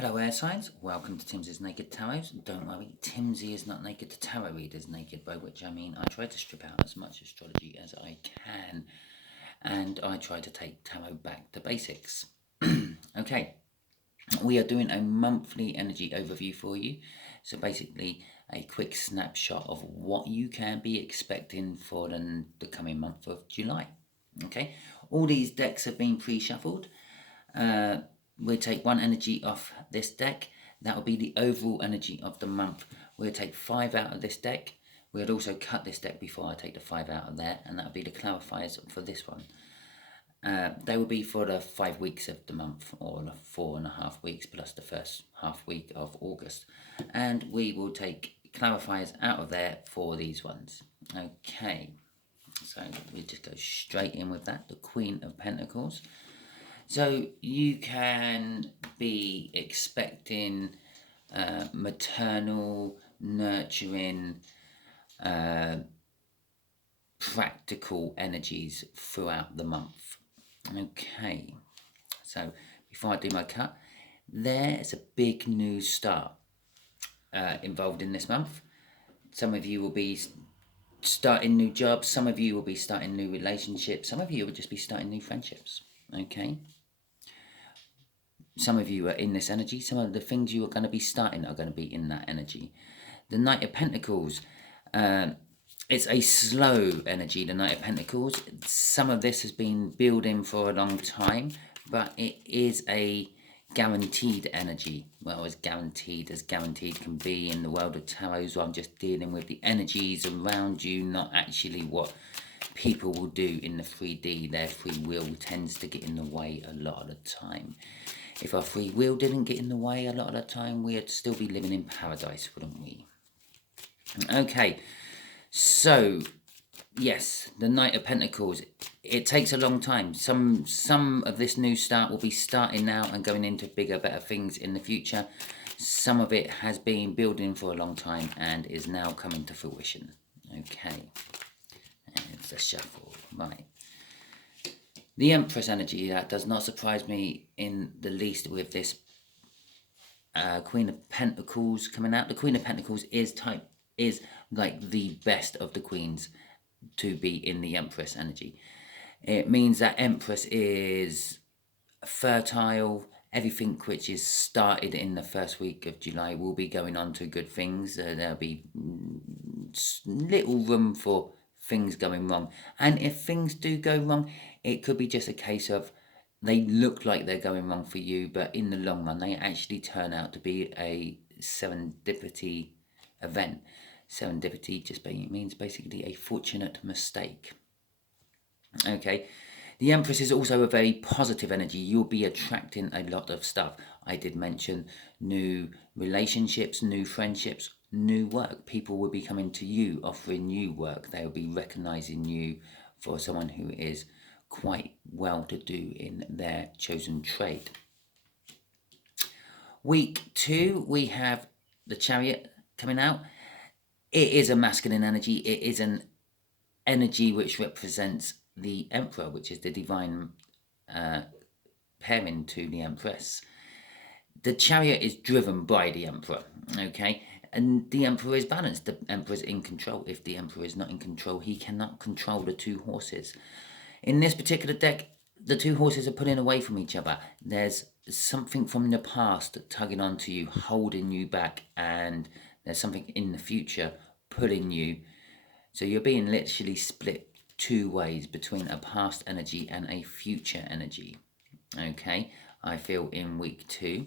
Hello air signs, welcome to Timsy's Naked Tarot. Don't worry, Timsy is not naked, the tarot reader is naked, by which I mean I try to strip out as much astrology as I can, and I try to take tarot back to basics. Okay, we are doing a monthly energy overview for you, so basically a quick snapshot of what you can be expecting for the coming month of July. Okay, all these decks have been pre-shuffled. We'll take one energy off this deck. That will be the overall energy of the month. We'll take 5 out of this deck. We'll also cut this deck before I take the 5 out of there, and that will be the clarifiers for this one. They will be for the 5 weeks of the month, or the 4.5 weeks plus the first half week of August. And we will take clarifiers out of there for these ones. Okay, so we just go straight in with that. The Queen of Pentacles. So you can be expecting maternal, nurturing, practical energies throughout the month. Okay, so before I do my cut, there's a big new start involved in this month. Some of you will be starting new jobs, some of you will be starting new relationships, some of you will just be starting new friendships. Okay, some of you are in this energy. Some of the things you are going to be starting are going to be in that energy. The Knight of Pentacles, it's a slow energy, the Knight of Pentacles. Some of this has been building for a long time, but it is a guaranteed energy. Well, as guaranteed can be in the world of tarot. So I'm just dealing with the energies around you, not actually what people will do in the 3D. Their free will tends to get in the way a lot of the time. If our free will didn't get in the way a lot of the time, we'd still be living in paradise, wouldn't we? Okay, so yes, the Knight of Pentacles, it takes a long time. Some of this new start will be starting now and going into bigger, better things in the future. Some of it has been building for a long time and is now coming to fruition. Okay, and it's a shuffle, right. The Empress energy, that does not surprise me in the least with this Queen of Pentacles coming out. The Queen of Pentacles is like the best of the queens to be in the Empress energy. It means that Empress is fertile. Everything which is started in the first week of July will be going on to good things. There'll be little room for things going wrong. And if things do go wrong, it could be just a case of they look like they're going wrong for you, but in the long run, they actually turn out to be a serendipity event. Serendipity just means basically a fortunate mistake. Okay, the Empress is also a very positive energy. You'll be attracting a lot of stuff. I did mention new relationships, new friendships, new work. People will be coming to you offering you work. They will be recognizing you for someone who is quite well to do in their chosen trade. Week 2, we have the Chariot coming out. It is a masculine energy. It is an energy which represents the Emperor, which is the divine pairing to the Empress. The Chariot is driven by the Emperor, okay? And the Emperor is balanced. The Emperor is in control. If the Emperor is not in control, he cannot control the 2 horses. In this particular deck, the 2 horses are pulling away from each other. There's something from the past tugging onto you, holding you back, and there's something in the future pulling you. So you're being literally split 2 ways between a past energy and a future energy. Okay, I feel in week 2.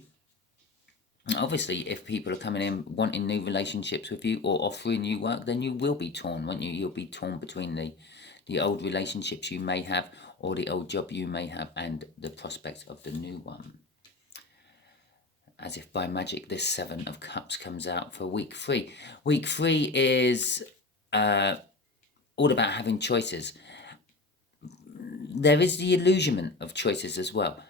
And obviously, if people are coming in wanting new relationships with you or offering you work, then you will be torn, won't you? You'll be torn between the old relationships you may have or the old job you may have and the prospects of the new one. As if by magic, this 7 of Cups comes out for week 3. Week 3 is all about having choices. There is the illusion of choices as well.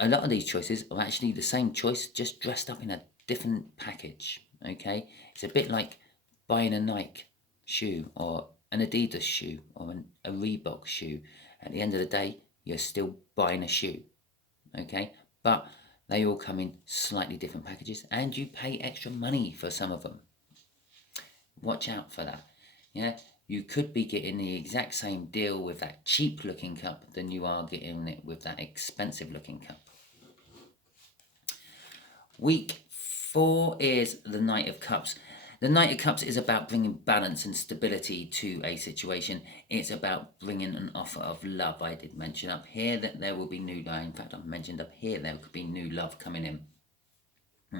A lot of these choices are actually the same choice, just dressed up in a different package, okay? It's a bit like buying a Nike shoe or an Adidas shoe or a Reebok shoe. At the end of the day, you're still buying a shoe, okay? But They all come in slightly different packages, and you pay extra money for some of them. Watch out for that. Yeah, you could be getting the exact same deal with that cheap looking cup than you are getting it with that expensive looking cup. Week 4 is the Knight of Cups. The Knight of Cups is about bringing balance and stability to a situation. It's about bringing an offer of love. I did mention up here that there will be new love. In fact, I've mentioned up here there could be new love coming in.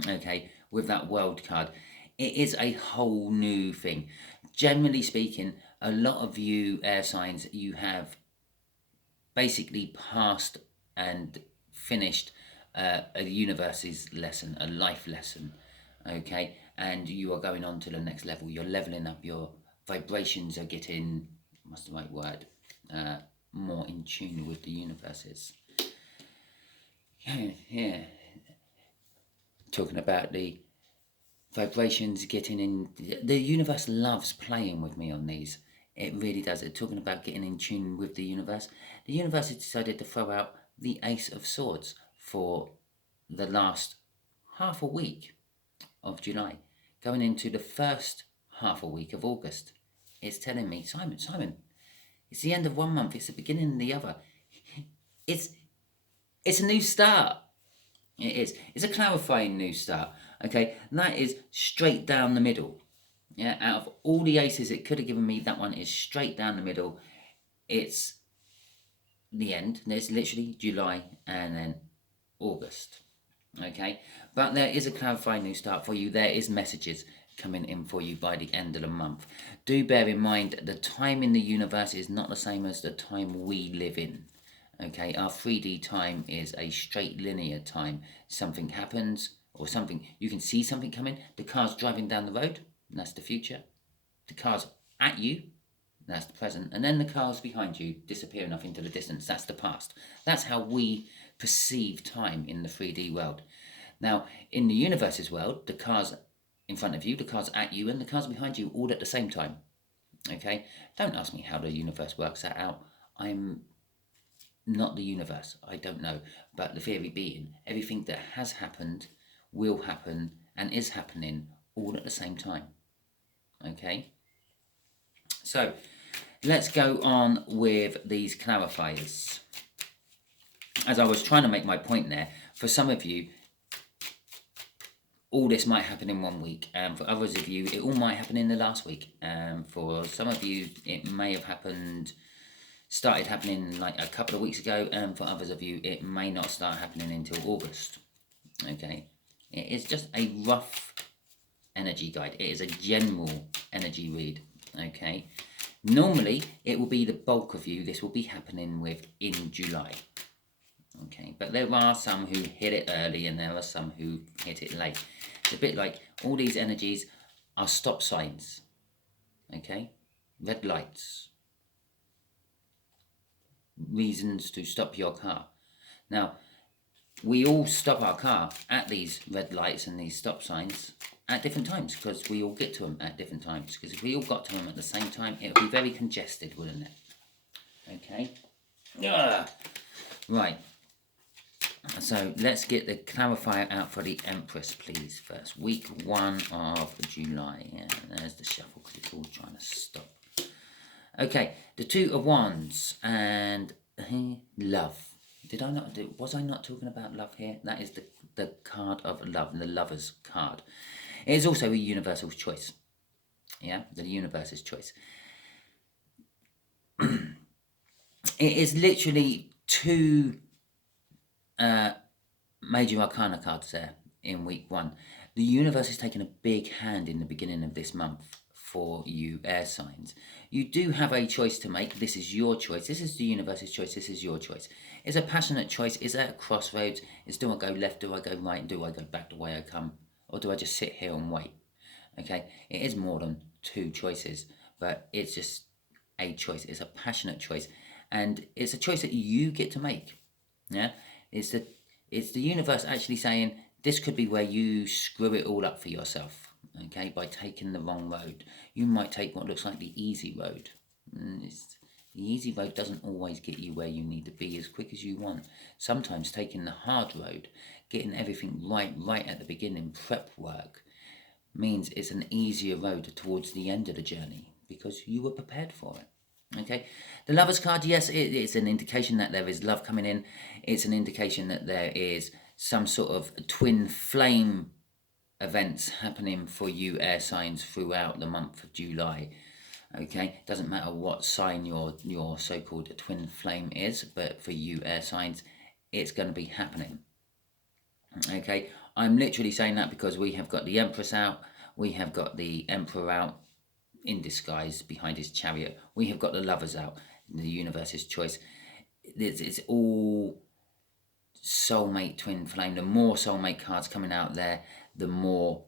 Okay, with that World card. It is a whole new thing. Generally speaking, a lot of you air signs, you have basically passed and finished a universe's lesson, a life lesson, okay? And you are going on to the next level. You're leveling up. Your vibrations are getting, what's the right word, more in tune with the universes. Yeah. Talking about the vibrations getting in. The universe loves playing with me on these. It really does. It's talking about getting in tune with the universe. The universe has decided to throw out the Ace of Swords for the last half a week of July, going into the first half a week of August. It's telling me, Simon, it's the end of one month, it's the beginning of the other. It's a new start. It is. It's a clarifying new start. Okay, and that is straight down the middle. Yeah, out of all the aces it could have given me, that one is straight down the middle. It's the end. There's literally July and then August. Okay, but there is a clarifying new start for you. There is messages coming in for you by the end of the month. Do bear in mind the time in the universe is not the same as the time we live in. Okay, our 3D time is a straight linear time. Something happens or something, you can see something coming. The car's driving down the road, and that's the future. The car's at you, that's the present. And then the cars behind you disappearing off into the distance, that's the past. That's how we perceive time in the 3D world. Now, in the universe's world, the car's in front of you, the car's at you, and the car's behind you all at the same time. Okay? Don't ask me how the universe works that out. I'm not the universe. I don't know. But the theory being, everything that has happened will happen and is happening all at the same time. Okay? So, let's go on with these clarifiers. As I was trying to make my point there, for some of you, all this might happen in 1 week, and for others of you, it all might happen in the last week. For some of you, it may have started happening like a couple of weeks ago, and for others of you, it may not start happening until August. Okay, it is just a rough energy guide. It is a general energy read. Okay, normally it will be the bulk of you this will be happening with in July. Okay, but there are some who hit it early and there are some who hit it late. It's a bit like all these energies are stop signs. Okay, red lights, reasons to stop your car. Now, we all stop our car at these red lights and these stop signs at different times because we all get to them at different times. Because if we all got to them at the same time, it would be very congested, wouldn't it? Okay. Right. So let's get the clarifier out for the Empress, please, first. Week 1 of July. Yeah, there's the shuffle because it's all trying to stop. Okay, the Two of Wands and love. Was I not talking about love here? That is the card of love, the Lover's card. It is also a universal choice. Yeah, the universe's choice. It is literally 2 major arcana cards there in week 1. The universe is taking a big hand in the beginning of this month for you air signs. You do have a choice to make. This is your choice. This is the universe's choice. This is your choice. It's a passionate choice. It's at a crossroads. It's do I go left, do I go right, do I go back the way I come, or do I just sit here and wait? Okay, it is more than 2 choices, but it's just a choice. It's a passionate choice, and it's a choice that you get to make. Yeah, it's the universe actually saying this could be where you screw it all up for yourself. Okay, by taking the wrong road. You might take what looks like the easy road. The easy road doesn't always get you where you need to be as quick as you want. Sometimes taking the hard road, getting everything right at the beginning, prep work, means it's an easier road towards the end of the journey because you were prepared for it. Okay, the Lovers card, yes, it's an indication that there is love coming in. It's an indication that there is some sort of twin flame events happening for you air signs throughout the month of July. Okay, doesn't matter what sign your so-called twin flame is, but for you air signs, it's going to be happening. Okay, I'm literally saying that because we have got the Empress out, we have got the Emperor out in disguise behind his chariot, we have got the Lovers out, the universe's choice. It's all soulmate twin flame. The more soulmate cards coming out there, the more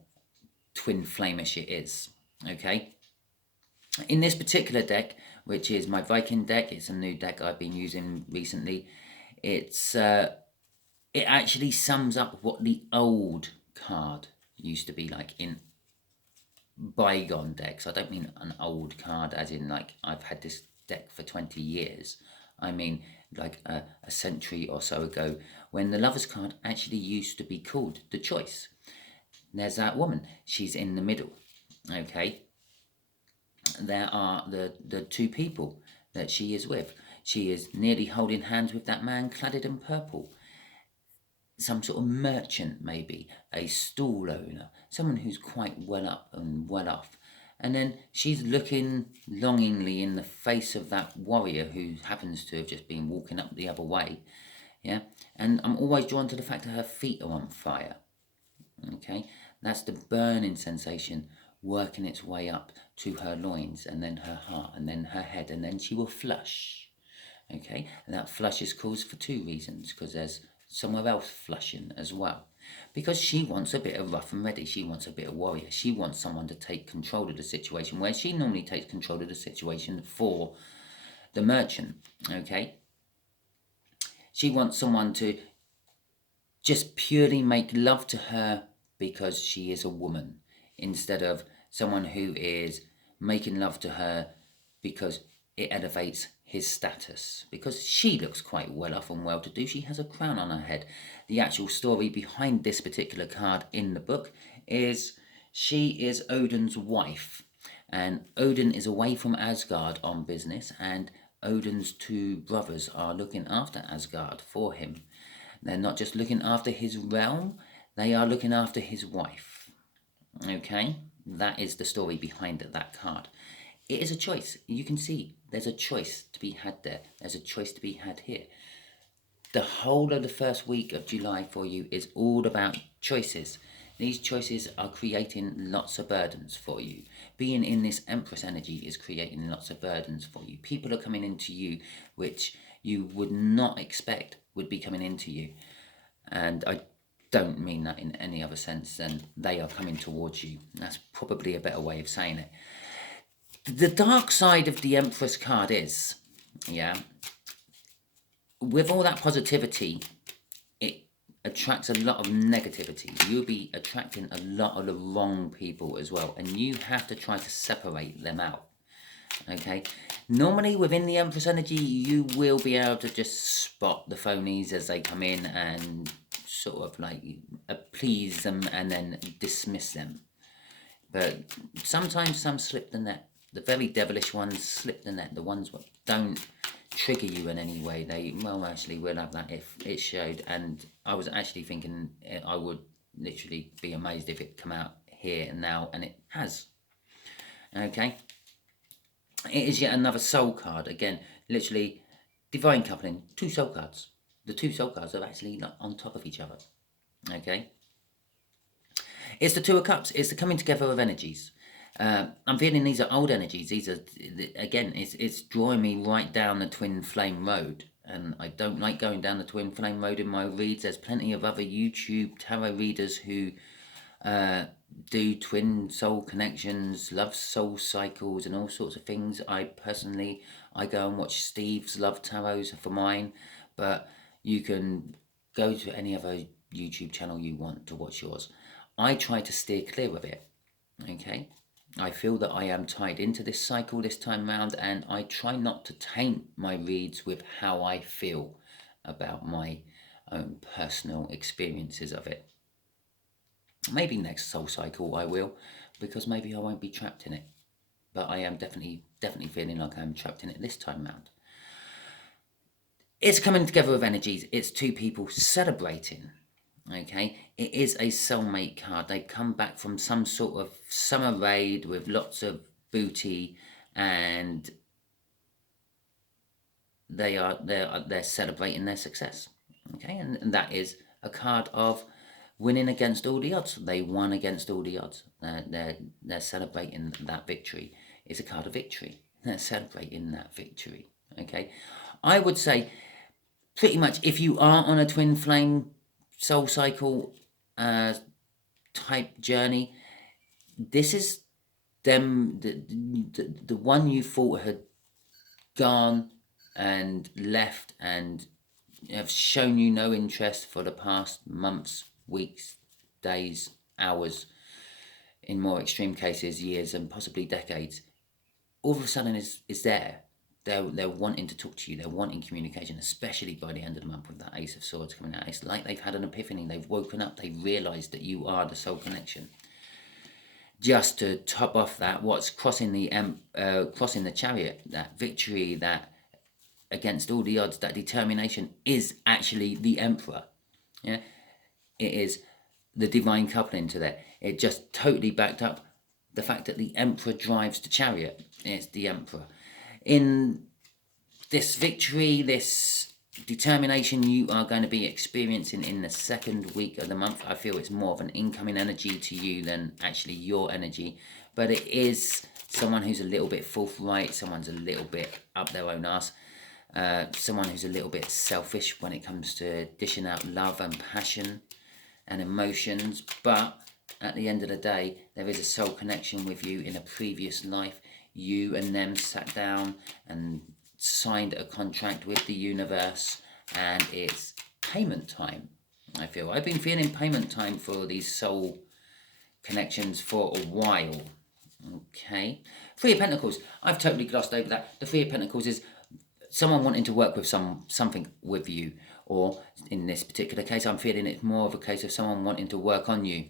twin flamish it is. Okay, in this particular deck, which is my Viking deck, it's a new deck I've been using recently. It actually sums up what the old card used to be like in bygone decks. I don't mean an old card as in like I've had this deck for 20 years. I mean like a century or so ago, when the Lovers card actually used to be called the Choice. There's that woman, she's in the middle. Okay, there are the two people that she is with. She is nearly holding hands with that man cladded in purple. Some sort of merchant, maybe a stall owner, someone who's quite well up and well off. And then she's looking longingly in the face of that warrior who happens to have just been walking up the other way. Yeah, and I'm always drawn to the fact that her feet are on fire. Okay, that's the burning sensation working its way up to her loins and then her heart and then her head, and then she will flush. Okay, and that flush is caused for two reasons, because there's somewhere else flushing as well, because she wants a bit of rough and ready, she wants a bit of warrior, she wants someone to take control of the situation, where she normally takes control of the situation for the merchant. Okay, she wants someone to just purely make love to her because she is a woman, instead of someone who is making love to her because it elevates his status, because she looks quite well off and well-to-do. She has a crown on her head. The actual story behind this particular card in the book is she is Odin's wife, and Odin is away from Asgard on business, and Odin's two brothers are looking after Asgard for him. They're not just looking after his realm, they are looking after his wife. Okay, that is the story behind that card. It is a choice. You can see there's a choice to be had there. There's a choice to be had here. The whole of the first week of July for you is all about choices. These choices are creating lots of burdens for you. Being in this Empress energy is creating lots of burdens for you. People are coming into you which you would not expect would be coming into you. And I don't mean that in any other sense than they are coming towards you. That's probably a better way of saying it. The dark side of the Empress card is, yeah, with all that positivity, it attracts a lot of negativity. You'll be attracting a lot of the wrong people as well, and you have to try to separate them out. Okay, normally within the Empress energy, you will be able to just spot the phonies as they come in and sort of like please them and then dismiss them. But sometimes some slip the net. The very devilish ones slip the net. The ones that don't trigger you in any way, they, well, actually will have that if it showed. And I was actually thinking I would literally be amazed if it come out here and now, and it has. Okay, it is yet another soul card. Again, literally divine coupling, two soul cards. The two soul cards are actually not on top of each other. Okay, it's the Two of Cups. It's the coming together of energies. I'm feeling these are old energies. These are, again, it's drawing me right down the twin flame road, and I don't like going down the twin flame road in my reads. There's plenty of other YouTube tarot readers who do twin soul connections, love soul cycles, and all sorts of things. I personally, I go and watch Steve's love tarots for mine, but you can go to any other YouTube channel you want to watch yours. I try to steer clear of it. Okay, I feel that I am tied into this cycle this time round, and I try not to taint my reads with how I feel about my own personal experiences of it. Maybe next soul cycle I will, because maybe I won't be trapped in it. But I am definitely feeling like I'm trapped in it this time round. It's coming together of energies. It's two people celebrating. Okay, it is a soulmate card. They've come back from some sort of summer raid with lots of booty, and they're celebrating their success. Okay, and that is a card of winning against all the odds. They won against all the odds. They're celebrating that victory. It's a card of victory. They're celebrating that victory. Okay, I would say pretty much if you are on a twin flame soul cycle type journey, this is them, the one you thought had gone and left and have shown you no interest for the past months, weeks, days, hours, in more extreme cases, years and possibly decades, all of a sudden is there. They're wanting to talk to you. They're wanting communication, especially by the end of the month with that Ace of Swords coming out. It's like they've had an epiphany. They've woken up. They've realised that you are the soul connection. Just to top off that, what's crossing the Chariot, that victory, that against all the odds, that determination is actually the Emperor. Yeah, it is the divine coupling to that. It just totally backed up the fact that the Emperor drives the Chariot. It's the Emperor. In this victory, this determination you are going to be experiencing in the second week of the month, I feel it's more of an incoming energy to you than actually your energy. But it is someone who's a little bit forthright, someone's a little bit up their own arse, someone who's a little bit selfish when it comes to dishing out love and passion and emotions. But at the end of the day, there is a soul connection with you in a previous life. You and them sat down and signed a contract with the universe, and it's payment time. I feel I've been feeling payment time for these soul connections for a while. Okay, Three of Pentacles, I've totally glossed over that. The Three of Pentacles is someone wanting to work with something with you, or in this particular case I'm feeling it's more of a case of someone wanting to work on you.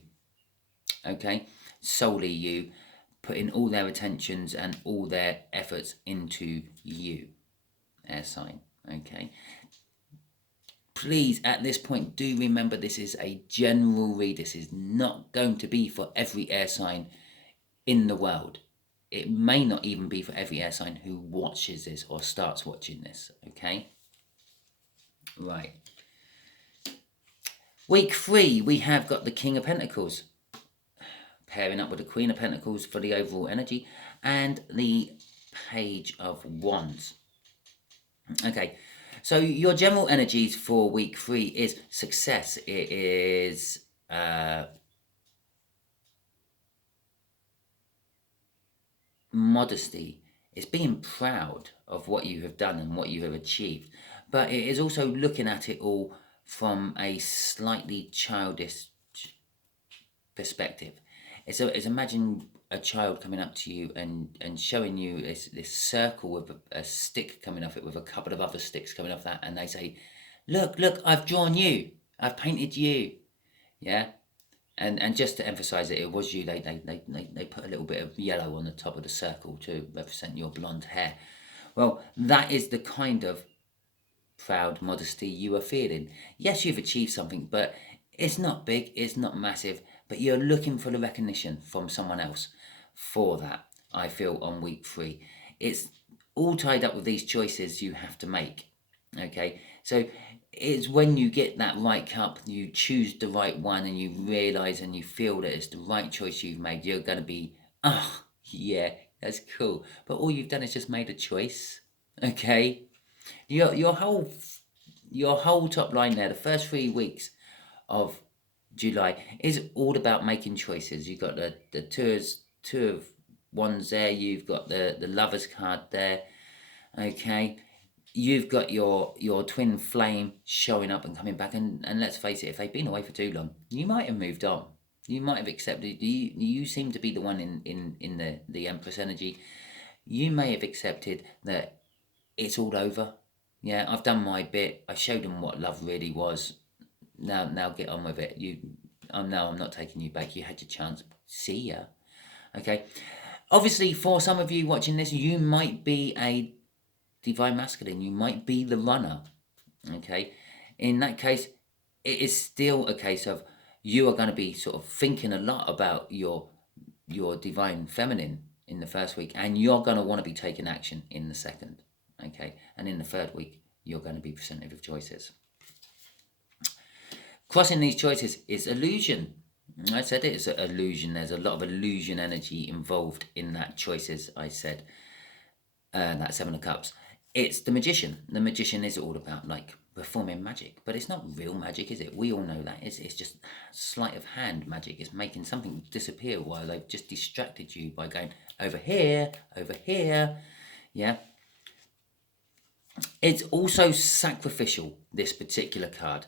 Okay, solely you, putting all their attentions and all their efforts into you, air sign. Okay, please at this point do remember this is a general read. This is not going to be for every air sign in the world. It may not even be for every air sign who watches this or starts watching this. Okay, right, week 3 we have got the King of Pentacles pairing up with the Queen of Pentacles for the overall energy, and the Page of Wands. Okay, so your general energies for week 3 is success. It is modesty. It's being proud of what you have done and what you have achieved. But it is also looking at it all from a slightly childish perspective. It's imagine a child coming up to you and showing you this circle with a stick coming off it, with a couple of other sticks coming off that, and they say, look, I've drawn you, I've painted you. Yeah, and just to emphasize it, it was you. They put a little bit of yellow on the top of the circle to represent your blonde hair. Well, that is the kind of proud modesty you are feeling. Yes, you've achieved something, but it's not big, it's not massive, but you're looking for the recognition from someone else for that, I feel, on week 3. It's all tied up with these choices you have to make. Okay, so it's when you get that right cup, you choose the right one, and you realize and you feel that it's the right choice you've made, you're going to be, oh yeah, that's cool. But all you've done is just made a choice. Okay, your whole top line there, the first 3 weeks of July, is all about making choices. You've got the two of wands there, you've got the Lovers card there. Okay, you've got your twin flame showing up and coming back, and let's face it, if they've been away for too long, you might have moved on. You might have accepted, you seem to be the one in the Empress energy. You may have accepted that it's all over. Yeah, I've done my bit. I showed them what love really was. Now get on with it. I'm not taking you back. You had your chance. See ya. Okay. Obviously, for some of you watching this, you might be a divine masculine. You might be the runner. Okay. In that case, it is still a case of you are going to be sort of thinking a lot about your divine feminine in the first week, and you're going to want to be taking action in the second. Okay. And in the third week, you're going to be presented with choices. Crossing these choices is illusion. I said it's an illusion. There's a lot of illusion energy involved in that choices, I said. That Seven of Cups. It's the magician. The magician is all about like performing magic, but it's not real magic, is it? We all know that. It's just sleight of hand magic. It's making something disappear while they've just distracted you by going over here, yeah? It's also sacrificial, this particular card.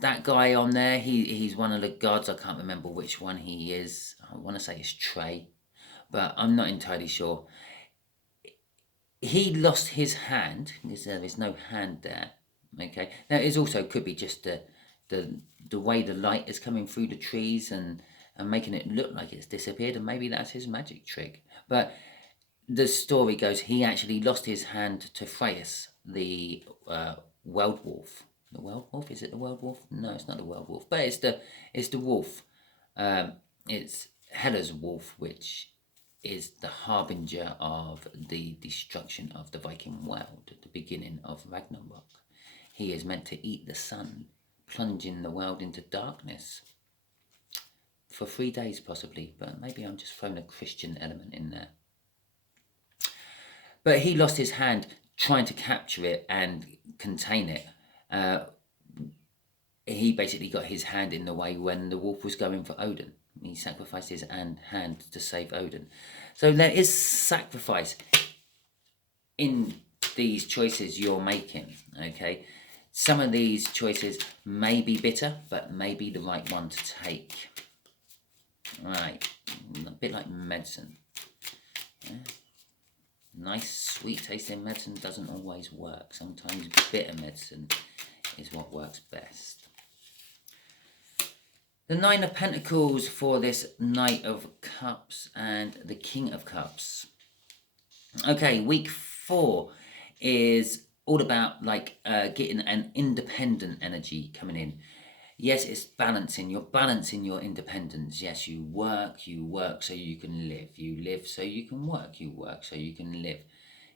That guy on there, he's one of the gods. I can't remember which one he is. I want to say it's Trey, but I'm not entirely sure. He lost his hand because there is no hand there. Okay, now it also could be just the way the light is coming through the trees and making it look like it's disappeared, and maybe that's his magic trick. But the story goes he actually lost his hand to Freyas, the wild wolf. The wild wolf? Is it the wild wolf? No, it's not the wild wolf, but it's the wolf. It's Hela's wolf, which is the harbinger of the destruction of the Viking world at the beginning of Ragnarok. He is meant to eat the sun, plunging the world into darkness for 3 days possibly, but maybe I'm just throwing a Christian element in there. But he lost his hand trying to capture it and contain it. He basically got his hand in the way when the wolf was going for Odin. He sacrificed his hand to save Odin. So there is sacrifice in these choices you're making, okay? Some of these choices may be bitter, but may be the right one to take. Right, a bit like medicine. Yeah. Nice, sweet tasting medicine doesn't always work. Sometimes bitter medicine is what works best. The Nine of Pentacles for this Knight of Cups and the King of Cups. Okay, week 4 is all about like getting an independent energy coming in. Yes, it's balancing. You're balancing your independence. Yes, you work so you can live. You live so you can work. You work so you can live.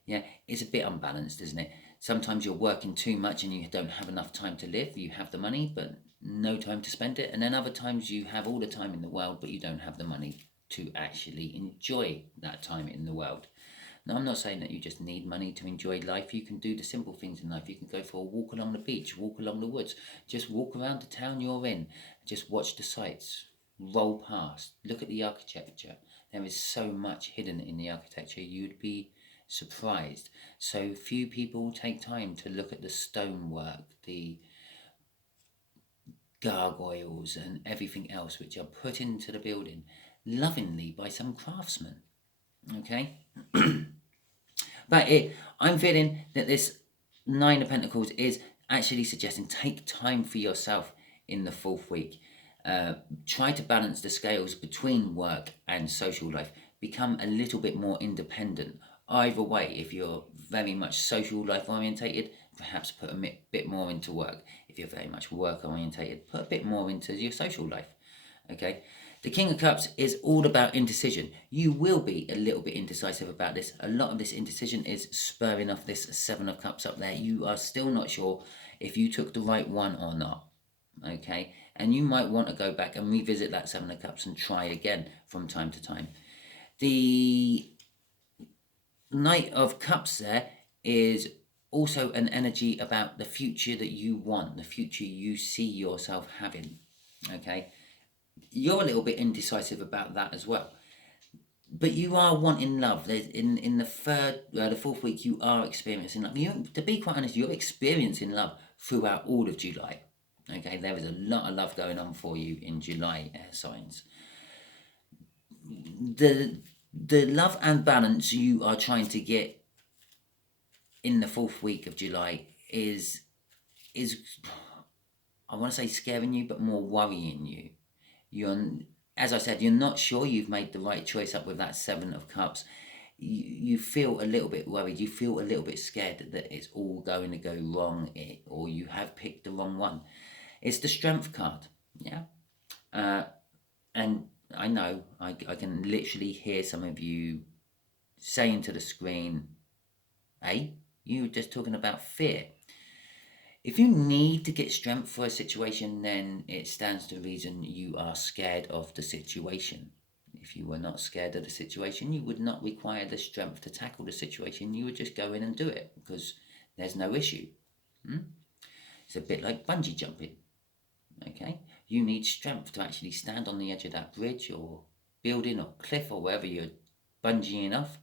Yeah, it's a bit unbalanced, isn't it? Sometimes you're working too much and you don't have enough time to live. You have the money, but no time to spend it. And then other times you have all the time in the world, but you don't have the money to actually enjoy that time in the world. Now, I'm not saying that you just need money to enjoy life. You can do the simple things in life. You can go for a walk along the beach, walk along the woods, just walk around the town you're in, just watch the sights, roll past, look at the architecture. There is so much hidden in the architecture, you'd be surprised. So few people take time to look at the stonework, the gargoyles and everything else which are put into the building lovingly by some craftsman. Okay? But I'm feeling that this Nine of Pentacles is actually suggesting take time for yourself in the 4th week. Try to balance the scales between work and social life. Become a little bit more independent. Either way, if you're very much social life orientated, perhaps put a bit more into work. If you're very much work orientated, put a bit more into your social life. Okay? The King of Cups is all about indecision. You will be a little bit indecisive about this. A lot of this indecision is spurring off this Seven of Cups up there. You are still not sure if you took the right one or not. Okay? And you might want to go back and revisit that Seven of Cups and try again from time to time. The Knight of Cups there is also an energy about the future that you want, the future you see yourself having. Okay? You're a little bit indecisive about that as well, but you are wanting love. In the 4th week, you are experiencing love. To be quite honest, you're experiencing love throughout all of July. Okay, there is a lot of love going on for you in July, air signs. The love and balance you are trying to get in the 4th week of July is I want to say scaring you, but more worrying you. As I said, you're not sure you've made the right choice up with that 7 of Cups. You feel a little bit worried. You feel a little bit scared that it's all going to go wrong, or you have picked the wrong one. It's the Strength card, yeah? And I know, I can literally hear some of you saying to the screen, hey, you were just talking about fear. If you need to get strength for a situation, then it stands to reason you are scared of the situation. If you were not scared of the situation, you would not require the strength to tackle the situation. You would just go in and do it because there's no issue. It's a bit like bungee jumping. Okay, you need strength to actually stand on the edge of that bridge or building or cliff or wherever you're bungeeing off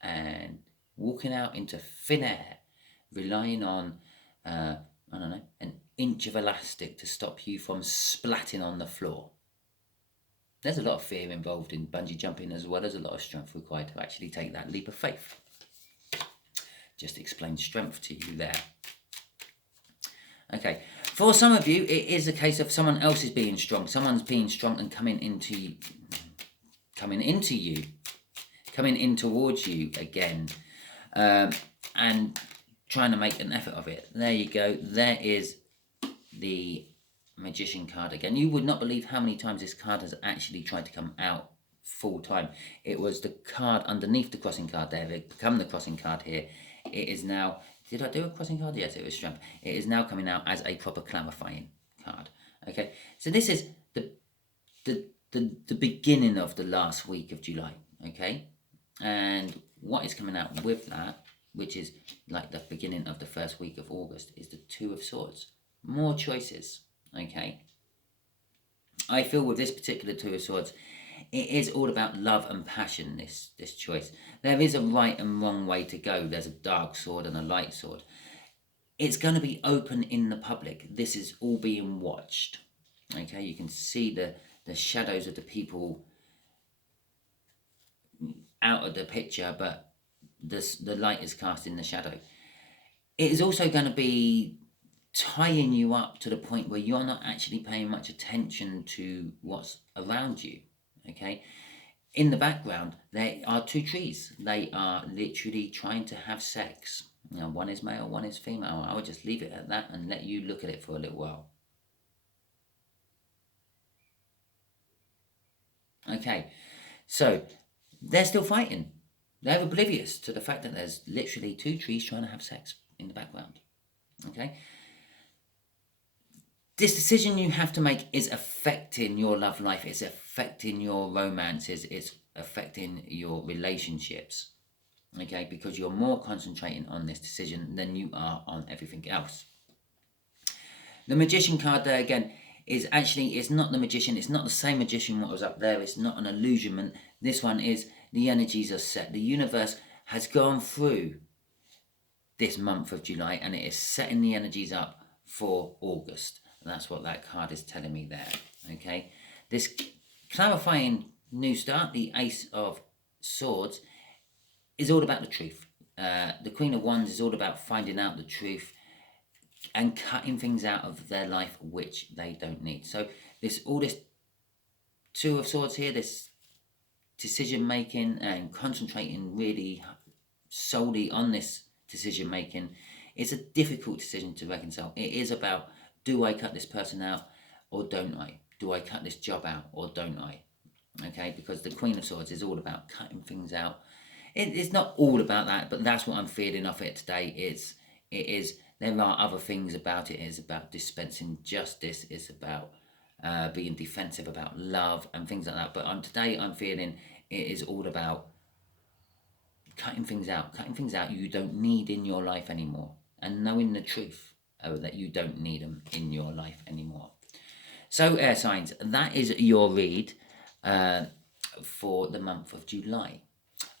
and walking out into thin air, relying on I don't know, an inch of elastic to stop you from splatting on the floor. There's a lot of fear involved in bungee jumping, as well as a lot of strength required to actually take that leap of faith. Just explain strength to you there. Okay, for some of you, it is a case of someone else is being strong. Someone's being strong and coming in towards you again, and trying to make an effort of it. There you go. There is the Magician card again. You would not believe how many times this card has actually tried to come out full time. It was the card underneath the crossing card there. It become the crossing card here. It is now... Did I do a crossing card? Yes, it was Strength. It is now coming out as a proper clarifying card. Okay, so this is the beginning of the last week of July. Okay, and what is coming out with that, which is like the beginning of the 1st week of August, is the 2 of Swords. More choices. Okay, I feel with this particular 2 of Swords, it is all about love and passion, this choice. There is a right and wrong way to go. There's a dark sword and a light sword. It's going to be open in the public. This is all being watched. Okay, you can see the shadows of the people out of the picture, but the light is cast in the shadow. It is also going to be tying you up to the point where you're not actually paying much attention to what's around you. Okay, in the background there are 2 trees. They are literally trying to have sex. You know, one is male, one is female. I would just leave it at that and let you look at it for a little while. Okay, so they're still fighting. They're oblivious to the fact that there's literally 2 trees trying to have sex in the background. Okay, this decision you have to make is affecting your love life. It's affecting your romances. It's affecting your relationships. Okay, because you're more concentrating on this decision than you are on everything else. The Magician card there again is actually, it's not the Magician. It's not the same Magician what was up there. It's not an illusionment. This one is the energies are set. The universe has gone through this month of July and it is setting the energies up for August. And that's what that card is telling me there. Okay, this clarifying new start, the Ace of Swords, is all about the truth. The Queen of Wands is all about finding out the truth and cutting things out of their life which they don't need. So this 2 of Swords here, this decision making and concentrating really solely on this decision making, it's a difficult decision to reconcile. It is about, do I cut this person out or don't I? Do I cut this job out or don't I? Okay, because the Queen of Swords is all about cutting things out. It's not all about that, but that's what I'm feeling off it today. There are other things about it. It's about dispensing justice. It's about being defensive about love and things like that. But today I'm feeling it is all about cutting things out you don't need in your life anymore, and knowing the truth that you don't need them in your life anymore. So air signs, that is your read for the month of July.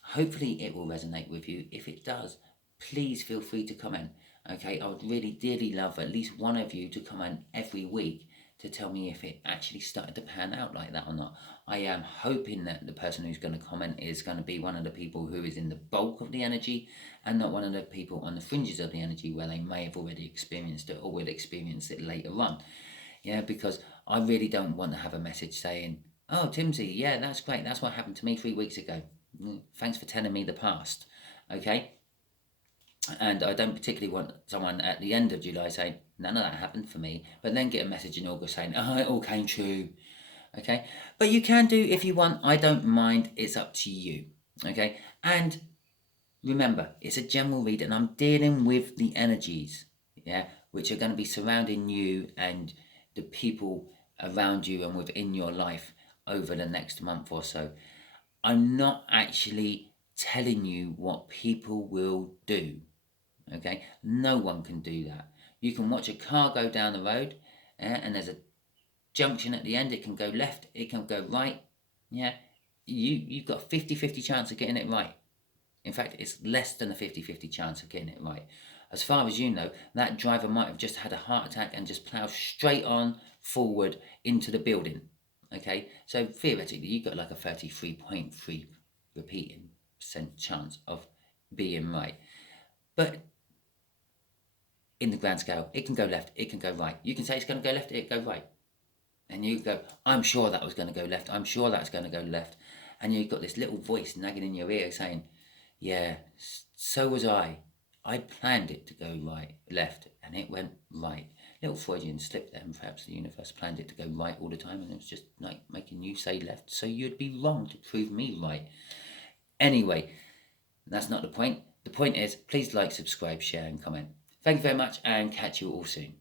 Hopefully it will resonate with you. If it does, please feel free to comment. Okay, I would really dearly love at least one of you to comment every week to tell me if it actually started to pan out like that or not. I am hoping that the person who's going to comment is going to be one of the people who is in the bulk of the energy and not one of the people on the fringes of the energy where they may have already experienced it or will experience it later on. Yeah, because I really don't want to have a message saying, "Oh, Timsy, yeah, that's great. That's what happened to me 3 weeks ago. Thanks for telling me the past." Okay? And I don't particularly want someone at the end of July saying, "None of that happened for me," but then get a message in August saying, "Oh, it all came true." Okay? But you can do if you want. I don't mind. It's up to you. Okay? And remember, it's a general read and I'm dealing with the energies, yeah, which are going to be surrounding you and the people around you and within your life over the next month or so. I'm not actually telling you what people will do. Okay, no one can do that. You can watch a car go down the road, and there's a junction at the end. It can go left, it can go right. Yeah, you've got a 50-50 chance of getting it right. In fact, it's less than a 50-50 chance of getting it right. As far as you know, that driver might have just had a heart attack and just ploughed straight on forward into the building. Okay, so theoretically, you've got like a 33.3 repeating percent chance of being right. But in the grand scale, it can go left, it can go right. You can say it's going to go left, it go right. And you go, "I'm sure that was going to go left, I'm sure that's going to go left." And you've got this little voice nagging in your ear saying, "Yeah, so was I. I planned it to go right, left, and it went right." Little Freudian slip there, and perhaps the universe planned it to go right all the time, and it was just like making you say left, so you'd be wrong to prove me right. Anyway, that's not the point. The point is, please like, subscribe, share, and comment. Thank you very much, and catch you all soon.